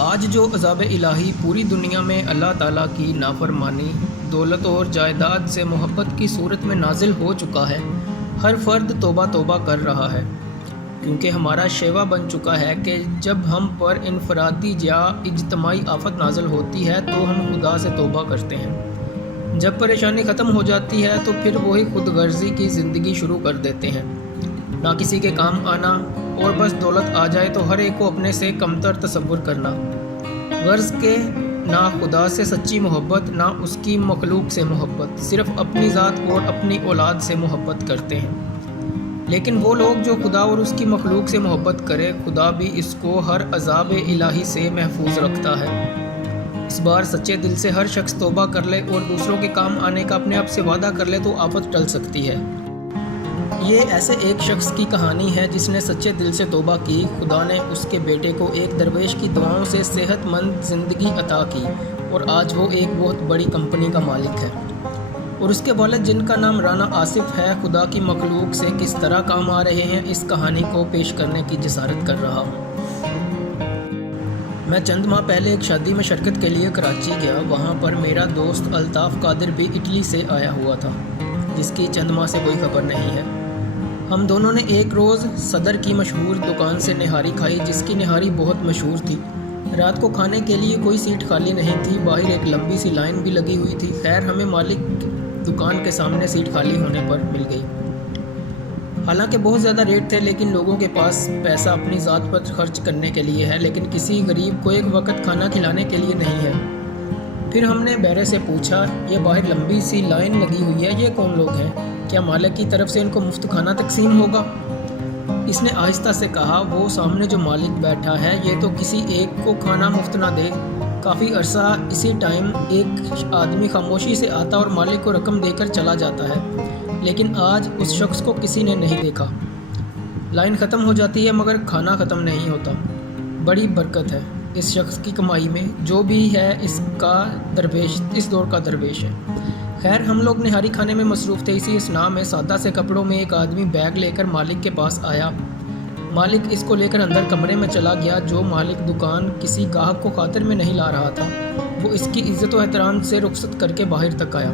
آج جو عذاب الہی پوری دنیا میں اللہ تعالیٰ کی نافرمانی، دولت اور جائیداد سے محبت کی صورت میں نازل ہو چکا ہے، ہر فرد توبہ توبہ کر رہا ہے، کیونکہ ہمارا شیوا بن چکا ہے کہ جب ہم پر انفرادی یا اجتماعی آفت نازل ہوتی ہے تو ہم خدا سے توبہ کرتے ہیں۔ جب پریشانی ختم ہو جاتی ہے تو پھر وہی خود غرضی کی زندگی شروع کر دیتے ہیں، نہ کسی کے کام آنا، اور بس دولت آ جائے تو ہر ایک کو اپنے سے کمتر تصور کرنا، غرض کہ نہ خدا سے سچی محبت نہ اس کی مخلوق سے محبت، صرف اپنی ذات اور اپنی اولاد سے محبت کرتے ہیں۔ لیکن وہ لوگ جو خدا اور اس کی مخلوق سے محبت کرے، خدا بھی اس کو ہر عذاب الہی سے محفوظ رکھتا ہے۔ اس بار سچے دل سے ہر شخص توبہ کر لے اور دوسروں کے کام آنے کا اپنے آپ سے وعدہ کر لے تو آفت ٹل سکتی ہے۔ یہ ایسے ایک شخص کی کہانی ہے جس نے سچے دل سے توبہ کی۔ خدا نے اس کے بیٹے کو ایک درویش کی دعاؤں سے صحت مند زندگی عطا کی اور آج وہ ایک بہت بڑی کمپنی کا مالک ہے، اور اس کے والد جن کا نام رانا آصف ہے، خدا کی مخلوق سے کس طرح کام آ رہے ہیں، اس کہانی کو پیش کرنے کی جسارت کر رہا ہوں۔ میں چند ماہ پہلے ایک شادی میں شرکت کے لیے کراچی گیا۔ وہاں پر میرا دوست الطاف قادر بھی اٹلی سے آیا ہوا تھا، جس کی چند ماہ سے کوئی خبر نہیں ہے۔ ہم دونوں نے ایک روز صدر کی مشہور دکان سے نہاری کھائی، جس کی نہاری بہت مشہور تھی۔ رات کو کھانے کے لیے کوئی سیٹ خالی نہیں تھی، باہر ایک لمبی سی لائن بھی لگی ہوئی تھی۔ خیر ہمیں مالک دکان کے سامنے سیٹ خالی ہونے پر مل گئی۔ حالانکہ بہت زیادہ ریٹ تھے، لیکن لوگوں کے پاس پیسہ اپنی ذات پر خرچ کرنے کے لیے ہے، لیکن کسی غریب کو ایک وقت کھانا کھلانے کے لیے نہیں ہے۔ پھر ہم نے بیرے سے پوچھا، یہ باہر لمبی سی لائن لگی ہوئی ہے، یہ کون لوگ ہیں؟ کیا مالک کی طرف سے ان کو مفت کھانا تقسیم ہوگا؟ اس نے آہستہ سے کہا، وہ سامنے جو مالک بیٹھا ہے یہ تو کسی ایک کو کھانا مفت نہ دے۔ کافی عرصہ اسی ٹائم ایک آدمی خاموشی سے آتا اور مالک کو رقم دے کر چلا جاتا ہے، لیکن آج اس شخص کو کسی نے نہیں دیکھا۔ لائن ختم ہو جاتی ہے مگر کھانا ختم نہیں ہوتا۔ بڑی برکت ہے اس شخص کی کمائی میں، جو بھی ہے اس دور کا درویش ہے۔ خیر ہم لوگ نہاری کھانے میں مصروف تھے۔ اسی اثناء میں سادہ سے کپڑوں میں ایک آدمی بیگ لے کر مالک کے پاس آیا۔ مالک اس کو لے کر اندر کمرے میں چلا گیا۔ جو مالک دکان کسی گاہک کو خاطر میں نہیں لا رہا تھا، وہ اس کی عزت و احترام سے رخصت کر کے باہر تک آیا۔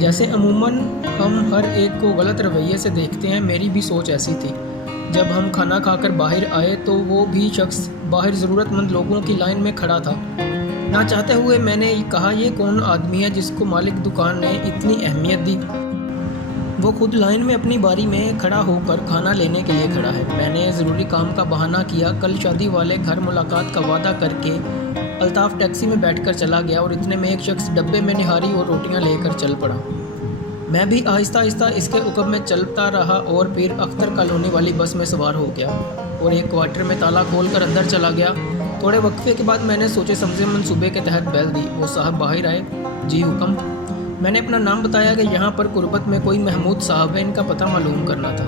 جیسے عموماً ہم ہر ایک کو غلط رویے سے دیکھتے ہیں، میری بھی سوچ ایسی تھی۔ جب ہم کھانا کھا کر باہر آئے تو وہ بھی شخص باہر ضرورت مند لوگوں کی لائن میں کھڑا تھا۔ نہ چاہتے ہوئے میں نے کہا، یہ کون آدمی ہے جس کو مالک دکان نے اتنی اہمیت دی؟ وہ خود لائن میں اپنی باری میں کھڑا ہو کر کھانا لینے کے لیے کھڑا ہے۔ میں نے ضروری کام کا بہانہ کیا، کل شادی والے گھر ملاقات کا وعدہ کر کے الطاف ٹیکسی میں بیٹھ کر چلا گیا، اور اتنے میں ایک شخص ڈبے میں نہاری اور روٹیاں لے کر چل پڑا۔ میں بھی آہستہ آہستہ اس کے عقب میں چلتا رہا اور پھر اختر کالونی والی بس میں سوار ہو گیا اور ایک کوارٹر میں تالا کھول کر اندر چلا گیا۔ تھوڑے وقفے کے بعد میں نے سوچے سمجھے منصوبے کے تحت بیل دی۔ وہ صاحب باہر آئے۔ جی حکم۔ میں نے اپنا نام بتایا کہ یہاں پر قربت میں کوئی محمود صاحب ہے، ان کا پتہ معلوم کرنا تھا۔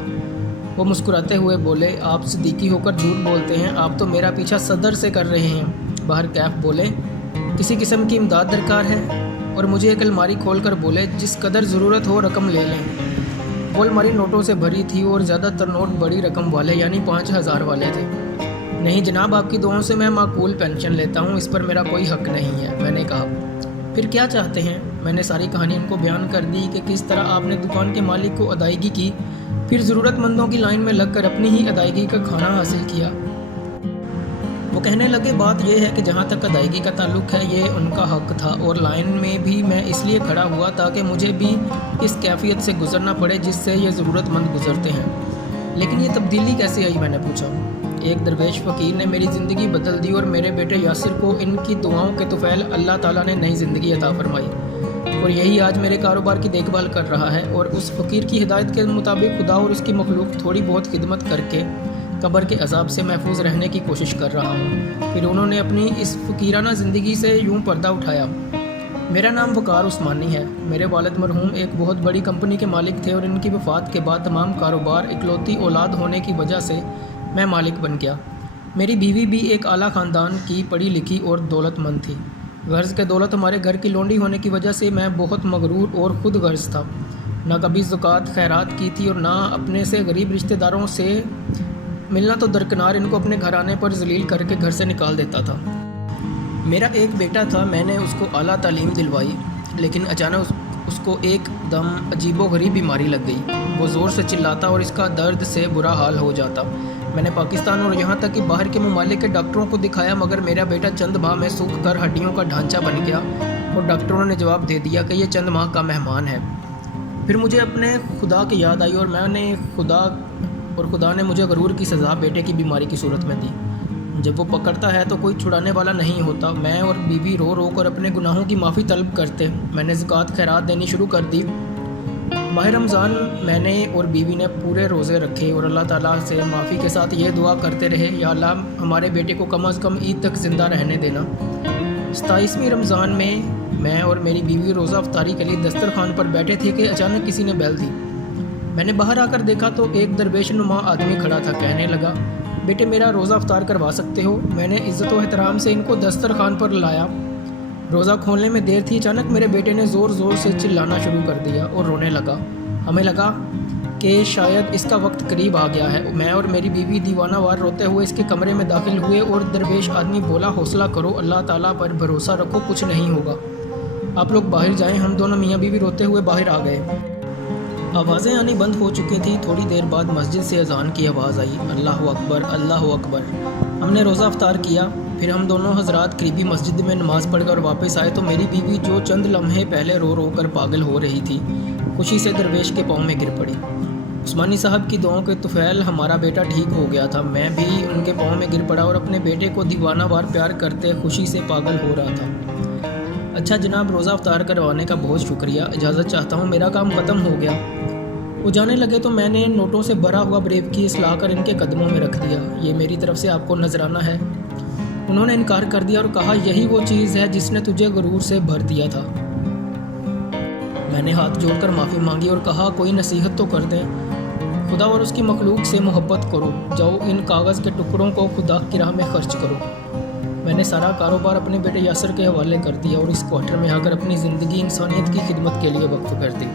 وہ مسکراتے ہوئے بولے، آپ صدیقی ہو کر جھوٹ بولتے ہیں، آپ تو میرا پیچھا صدر سے کر رہے ہیں۔ باہر کیف بولے، کسی قسم کی امداد درکار ہے؟ اور مجھے ایک الماری کھول کر بولے، جس قدر ضرورت ہو رقم لے لیں۔ وہ الماری نوٹوں سے بھری تھی اور زیادہ تر نوٹ بڑی رقم والے یعنی 5000 والے تھے۔ نہیں جناب، آپ کی دعاؤں سے میں معقول پینشن لیتا ہوں، اس پر میرا کوئی حق نہیں ہے، میں نے کہا۔ پھر کیا چاہتے ہیں؟ میں نے ساری کہانی ان کو بیان کر دی کہ کس طرح آپ نے دکان کے مالک کو ادائیگی کی، پھر ضرورت مندوں کی لائن میں لگ کر اپنی ہی ادائیگی کا کھانا حاصل کیا۔ وہ کہنے لگے، بات یہ ہے کہ جہاں تک ادائیگی کا تعلق ہے یہ ان کا حق تھا، اور لائن میں بھی میں اس لیے کھڑا ہوا تاکہ مجھے بھی اس کیفیت سے گزرنا پڑے جس سے یہ ضرورت مند گزرتے ہیں۔ لیکن یہ تبدیلی کیسے آئی؟ میں نے پوچھا۔ ایک درویش فقیر نے میری زندگی بدل دی اور میرے بیٹے یاسر کو ان کی دعاؤں کے طفیل اللہ تعالیٰ نے نئی زندگی عطا فرمائی، اور یہی آج میرے کاروبار کی دیکھ بھال کر رہا ہے۔ اور اس فقیر کی ہدایت کے مطابق خدا اور اس کی مخلوق تھوڑی بہت خدمت کر کے قبر کے عذاب سے محفوظ رہنے کی کوشش کر رہا ہوں۔ پھر انہوں نے اپنی اس فقیرانہ زندگی سے یوں پردہ اٹھایا۔ میرا نام وقار عثمانی ہے۔ میرے والد مرحوم ایک بہت بڑی کمپنی کے مالک تھے، اور ان کی وفات کے بعد تمام کاروبار اکلوتی اولاد ہونے کی وجہ سے میں مالک بن گیا۔ میری بیوی بھی ایک اعلیٰ خاندان کی پڑھی لکھی اور دولت مند تھی۔ غرض کہ دولت ہمارے گھر کی لونڈی ہونے کی وجہ سے میں بہت مغرور اور خود غرض تھا۔ نہ کبھی زکوٰۃ خیرات کی تھی اور نہ اپنے سے غریب رشتہ داروں سے ملنا تو درکنار، ان کو اپنے گھرانے پر ذلیل کر کے گھر سے نکال دیتا تھا۔ میرا ایک بیٹا تھا، میں نے اس کو اعلیٰ تعلیم دلوائی، لیکن اچانک اس کو ایک دم عجیب و غریب بیماری لگ گئی۔ وہ زور سے چلاتا اور اس کا درد سے برا حال ہو جاتا۔ میں نے پاکستان اور یہاں تک کہ باہر کے ممالک کے ڈاکٹروں کو دکھایا، مگر میرا بیٹا چند ماہ میں سوکھ کر ہڈیوں کا ڈھانچہ بن گیا اور ڈاکٹروں نے جواب دے دیا کہ یہ چند ماہ کا مہمان ہے۔ پھر مجھے اپنے خدا کی یاد آئی اور خدا نے مجھے غرور کی سزا بیٹے کی بیماری کی صورت میں دی۔ جب وہ پکڑتا ہے تو کوئی چھڑانے والا نہیں ہوتا۔ میں اور بیوی رو رو کر اپنے گناہوں کی معافی طلب کرتے۔ میں نے زکوٰۃ خیرات دینی شروع کر دی۔ ماہ رمضان میں نے اور بیوی نے پورے روزے رکھے اور اللہ تعالیٰ سے معافی کے ساتھ یہ دعا کرتے رہے، یا اللہ ہمارے بیٹے کو کم از کم عید تک زندہ رہنے دینا۔ 27ویں رمضان میں اور میری بیوی روزہ افطاری کے لیے دسترخوان پر بیٹھے تھے کہ اچانک کسی نے بیل دی۔ میں نے باہر آ کر دیکھا تو ایک درویش نما آدمی کھڑا تھا۔ کہنے لگا، بیٹے میرا روزہ افطار کروا سکتے ہو؟ میں نے عزت و احترام سے ان کو دسترخوان پر لایا۔ روزہ کھولنے میں دیر تھی، اچانک میرے بیٹے نے زور زور سے چلانا شروع کر دیا اور رونے لگا۔ ہمیں لگا کہ شاید اس کا وقت قریب آ گیا ہے۔ میں اور میری بیوی دیوانہ وار روتے ہوئے اس کے کمرے میں داخل ہوئے اور درویش آدمی بولا، حوصلہ کرو، اللہ تعالیٰ پر بھروسہ رکھو، کچھ نہیں ہوگا، آپ لوگ باہر جائیں۔ ہم دونوں میاں بیوی روتے ہوئے باہر آ گئے۔ آوازیں آنی بند ہو چکی تھی۔ تھوڑی دیر بعد مسجد سے اذان کی آواز آئی، اللہ اکبر، اللہ اکبر۔ ہم نے روزہ افطار کیا۔ پھر ہم دونوں حضرات قریبی مسجد میں نماز پڑھ کر واپس آئے تو میری بیوی جو چند لمحے پہلے رو رو کر پاگل ہو رہی تھی، خوشی سے درویش کے پاؤں میں گر پڑی۔ عثمانی صاحب کی دعاؤں کے طفیل ہمارا بیٹا ٹھیک ہو گیا تھا۔ میں بھی ان کے پاؤں میں گر پڑا اور اپنے بیٹے کو دیوانہ وار پیار کرتے خوشی سے پاگل ہو رہا تھا۔ اچھا جناب، روزہ افطار کروانے کا بہت شکریہ، اجازت چاہتا ہوں، میرا کام ختم ہو گیا۔ وہ جانے لگے تو میں نے نوٹوں سے بھرا ہوا بریف کیس لا کر ان کے قدموں میں رکھ دیا۔ یہ میری طرف سے آپ کو نذرانہ ہے۔ انہوں نے انکار کر دیا اور کہا، یہی وہ چیز ہے جس نے تجھے غرور سے بھر دیا تھا۔ میں نے ہاتھ جوڑ کر معافی مانگی اور کہا، کوئی نصیحت تو کر دیں، خدا اور اس کی مخلوق سے محبت کرو، جاؤ ان کاغذ کے ٹکڑوں کو خدا کی راہ میں خرچ کرو۔ میں نے سارا کاروبار اپنے بیٹے یاسر کے حوالے کر دیا اور اس کوارٹر میں آ کر اپنی زندگی انسانیت کی خدمت کے لیے وقف کر دی۔